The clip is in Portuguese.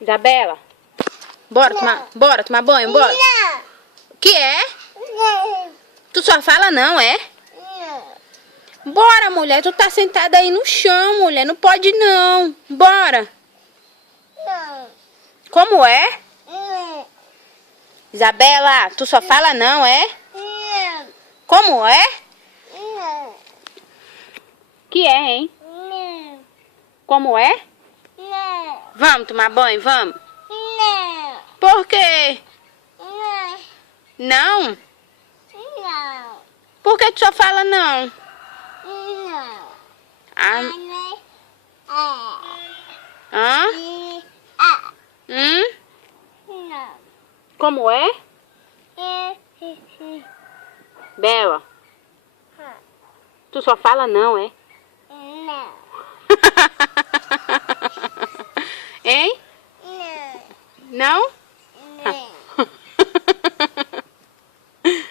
Isabela, bora tomar banho, bora. Não. O que é? Não. Tu só fala não, é? Não. Bora, mulher, tu tá sentada aí no chão, mulher, não pode não. Bora. Não. Como é? Não. Isabela, tu só fala não, é? Não. Como é? Não. Que é, hein? Não. Como é? Não. Vamos tomar banho, vamos? Não. Por quê? Não. Não? Não. Por que tu só fala não? Não. Ah, hã? Não. Como é? Bela, tu só fala não, é? Não. Hein?